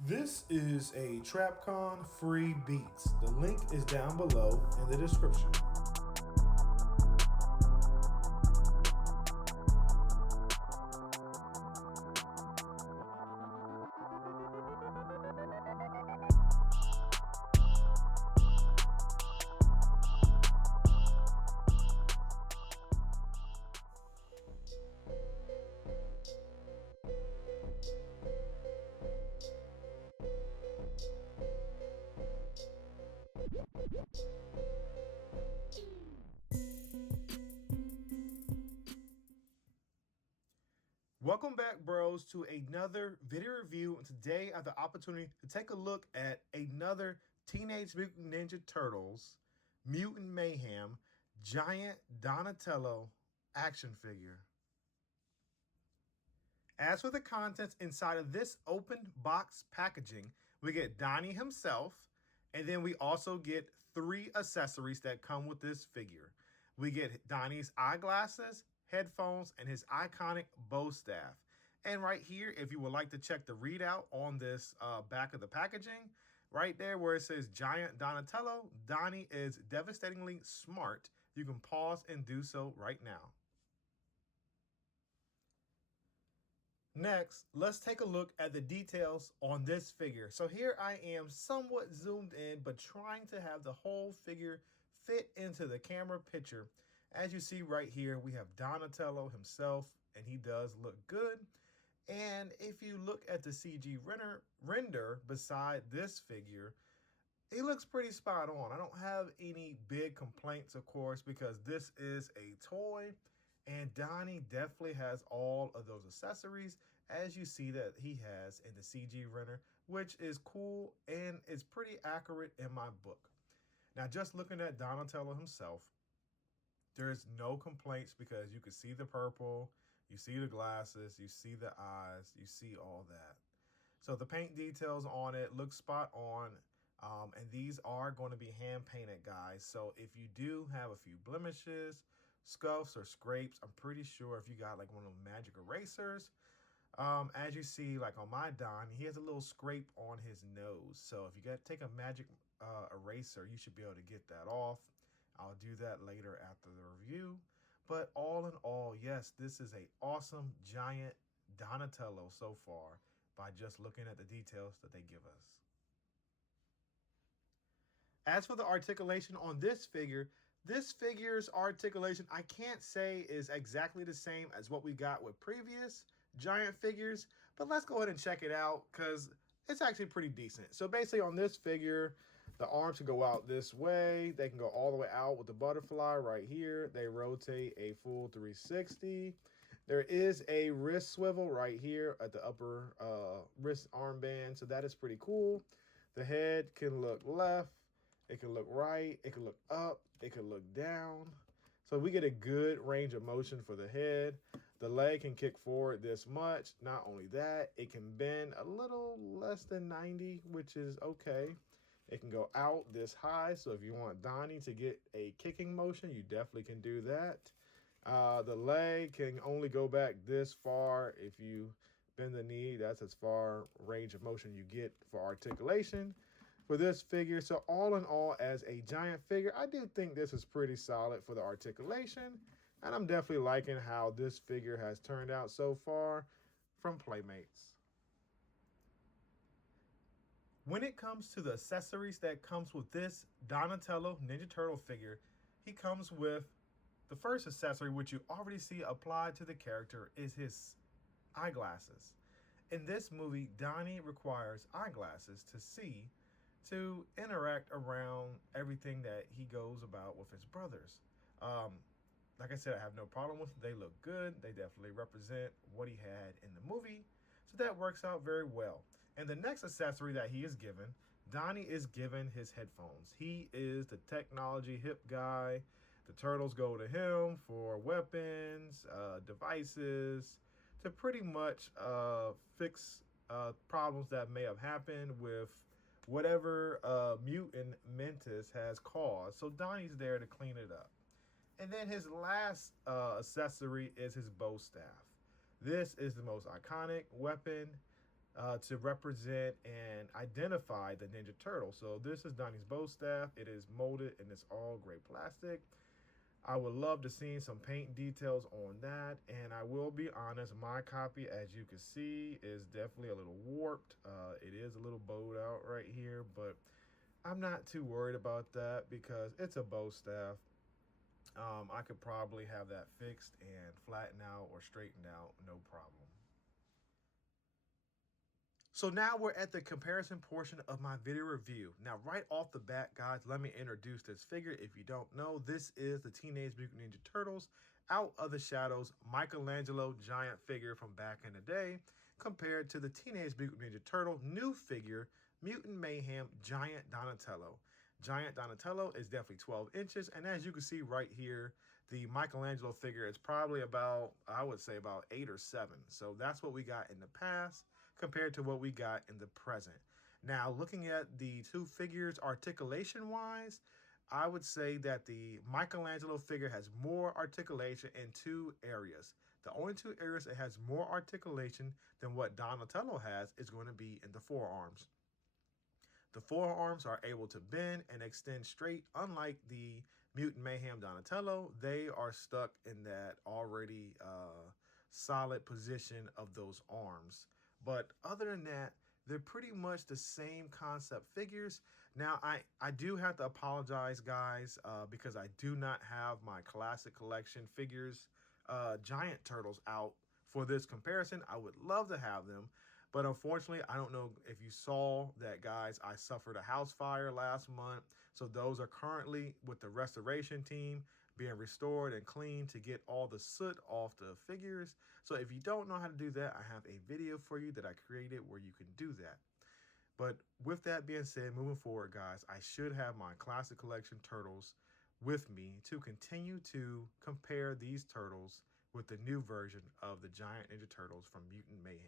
This is a TrapCon free beats. The link is down below in the description. Welcome back, bros, to another video review. And today I have the opportunity to take a look at another Teenage Mutant Ninja Turtles Mutant Mayhem giant Donatello action figure. As for the contents inside of this open box packaging, we get Donnie himself, and then we also get 3 accessories that come with this figure. We get Donnie's eyeglasses, headphones, and his iconic bow staff. And right here, if you would like to check the readout on this back of the packaging, right there where it says Giant Donatello, Donnie is devastatingly smart. You can pause and do so right now. Next, let's take a look at the details on this figure. So here I am somewhat zoomed in, but trying to have the whole figure fit into the camera picture. As you see right here, we have Donatello himself, and he does look good. And if you look at the CG render beside this figure, he looks pretty spot on. I don't have any big complaints, of course, because this is a toy. And Donnie definitely has all of those accessories, as you see that he has in the CG render, which is cool and is pretty accurate in my book. Now, just looking at Donatello himself, there's no complaints because you can see the purple, you see the glasses, you see the eyes, you see all that. So the paint details on it look spot on. And these are going to be hand painted, guys. So if you do have a few blemishes, scuffs, or scrapes, I'm pretty sure if you got like one of those magic erasers, as you see, like on my Don, he has a little scrape on his nose. So if you take a magic eraser, you should be able to get that off. I'll do that later after the review. But all in all, yes, this is a awesome giant Donatello so far by just looking at the details that they give us. As for the articulation on this figure's articulation, I can't say is exactly the same as what we got with previous giant figures, but let's go ahead and check it out because it's actually pretty decent. So basically on this figure, the arms can go out this way. They can go all the way out with the butterfly right here. They rotate a full 360. There is a wrist swivel right here at the upper wrist armband, so that is pretty cool. The head can look left, it can look right, it can look up, it can look down. So we get a good range of motion for the head. The leg can kick forward this much. Not only that, it can bend a little less than 90, which is okay. It can go out this high. So if you want Donnie to get a kicking motion, you definitely can do that. The leg can only go back this far. If you bend the knee, that's as far range of motion you get for articulation for this figure. So all in all, as a giant figure, I do think this is pretty solid for the articulation. And I'm definitely liking how this figure has turned out so far from Playmates. When it comes to the accessories that comes with this Donatello Ninja Turtle figure, he comes with the first accessory, which you already see applied to the character, is his eyeglasses. In this movie, Donnie requires eyeglasses to see, to interact around everything that he goes about with his brothers. Like I said, I have no problem with them. They look good. They definitely represent what he had in the movie. So that works out very well. And the next accessory that he is given, Donnie is given his headphones. He is the technology hip guy. The turtles go to him for weapons, devices, to pretty much fix problems that may have happened with whatever mutant Mentis has caused. So Donnie's there to clean it up. And then his last accessory is his bow staff. This is the most iconic weapon to represent and identify the Ninja Turtle. So this is Donnie's bow staff. It is molded and it's all gray plastic. I would love to see some paint details on that. And I will be honest, my copy, as you can see, is definitely a little warped. It is a little bowed out right here, but I'm not too worried about that because it's a bow staff. I could probably have that fixed and flattened out or straightened out, no problem. So now we're at the comparison portion of my video review. Now, right off the bat, guys, let me introduce this figure. If you don't know, this is the Teenage Mutant Ninja Turtles Out of the Shadows Michelangelo giant figure from back in the day, compared to the Teenage Mutant Ninja Turtle new figure, Mutant Mayhem Giant Donatello. Giant Donatello is definitely 12 inches, and as you can see right here, the Michelangelo figure is probably about, I would say, about 8 or 7. So that's what we got in the past compared to what we got in the present. Now, looking at the two figures articulation-wise, I would say that the Michelangelo figure has more articulation in two areas. The only two areas it has more articulation than what Donatello has is going to be in the forearms. The forearms are able to bend and extend straight, unlike the Mutant Mayhem Donatello. They are stuck in that already solid position of those arms. But other than that, they're pretty much the same concept figures. Now, I do have to apologize, guys, because I do not have my classic collection figures, Giant Turtles, out for this comparison. I would love to have them. But unfortunately, I don't know if you saw that, guys, I suffered a house fire last month. So those are currently with the restoration team being restored and cleaned to get all the soot off the figures. So if you don't know how to do that, I have a video for you that I created where you can do that. But with that being said, moving forward, guys, I should have my classic collection turtles with me to continue to compare these turtles with the new version of the Giant Ninja Turtles from Mutant Mayhem.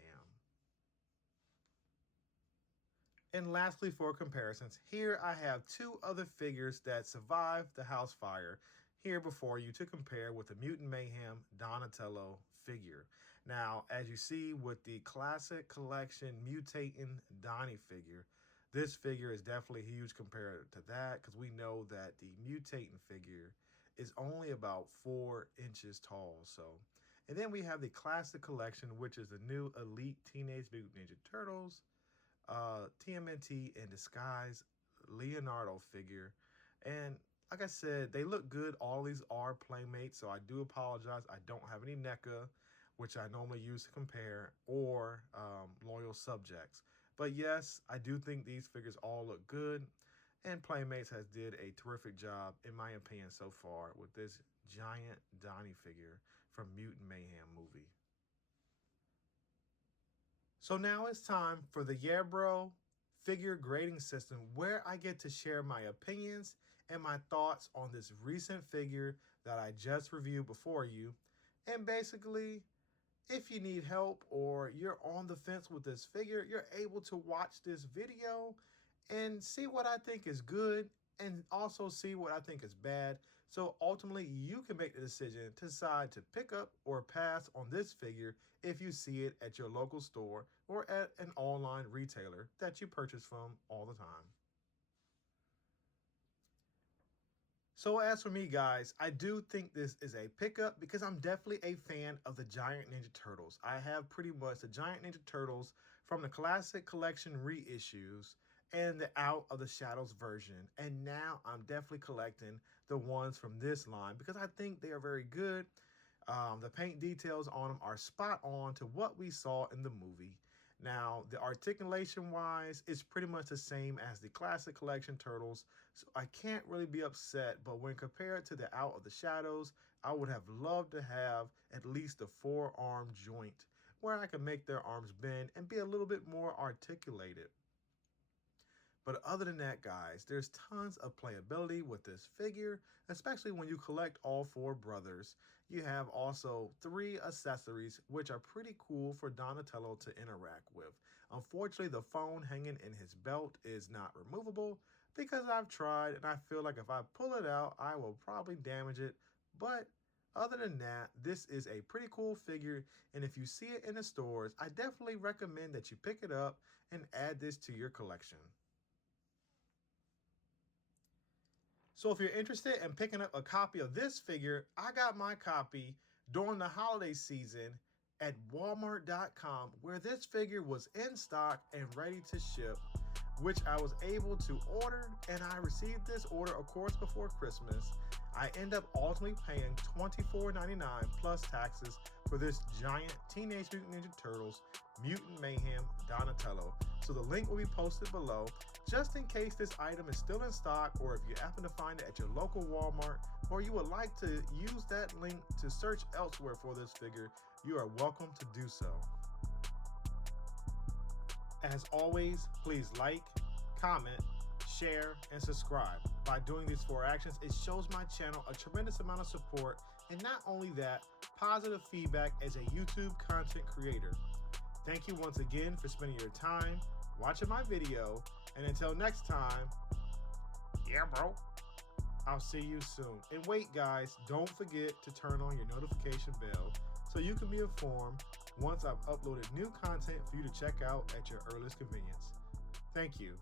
And lastly, for comparisons, here I have two other figures that survived the house fire here before you to compare with the Mutant Mayhem Donatello figure. Now, as you see with the classic collection mutating Donnie figure, this figure is definitely huge compared to that because we know that the mutating figure is only about 4 inches tall. So, and then we have the classic collection, which is the new Elite Teenage Mutant Ninja Turtles TMNT in Disguise Leonardo figure. And like I said, they look good. All these are Playmates, so I do apologize. I don't have any NECA, which I normally use to compare, or Loyal Subjects. But yes, I do think these figures all look good, and Playmates has did a terrific job, in my opinion, so far with this giant Donnie figure from Mutant Mayhem movie. So now it's time for the Yeah Bro figure grading system, where I get to share my opinions and my thoughts on this recent figure that I just reviewed before you. And basically, if you need help or you're on the fence with this figure, you're able to watch this video and see what I think is good and also see what I think is bad. So ultimately, you can make the decision to decide to pick up or pass on this figure if you see it at your local store or at an online retailer that you purchase from all the time. So as for me, guys, I do think this is a pickup because I'm definitely a fan of the Giant Ninja Turtles. I have pretty much the Giant Ninja Turtles from the classic collection reissues and the Out of the Shadows version. And now I'm definitely collecting the ones from this line because I think they are very good. The paint details on them are spot on to what we saw in the movie. Now, the articulation-wise, it's pretty much the same as the classic collection turtles, so I can't really be upset, but when compared to the Out of the Shadows, I would have loved to have at least the forearm joint where I could make their arms bend and be a little bit more articulated. But other than that, guys, there's tons of playability with this figure, especially when you collect all 4 brothers. You have also 3 accessories, which are pretty cool for Donatello to interact with. Unfortunately, the phone hanging in his belt is not removable because I've tried, and I feel like if I pull it out, I will probably damage it. But Other than that, this is a pretty cool figure, and if you see it in the stores, I definitely recommend that you pick it up and add this to your collection. So if you're interested in picking up a copy of this figure, I got my copy during the holiday season at walmart.com, where this figure was in stock and ready to ship, which I was able to order, and I received this order, of course, before Christmas. I end up ultimately paying $24.99 plus taxes for this giant Teenage Mutant Ninja Turtles Mutant Mayhem Donatello. So the link will be posted below, just in case this item is still in stock, or if you happen to find it at your local Walmart, or you would like to use that link to search elsewhere for this figure, you are welcome to do so. As always, please like, comment, share, and subscribe. By doing these 4 actions, it shows my channel a tremendous amount of support, and not only that, positive feedback as a YouTube content creator. Thank you once again for spending your time watching my video, and until next time, yeah bro, I'll see you soon. And wait guys, don't forget to turn on your notification bell so you can be informed once I've uploaded new content for you to check out at your earliest convenience. Thank you.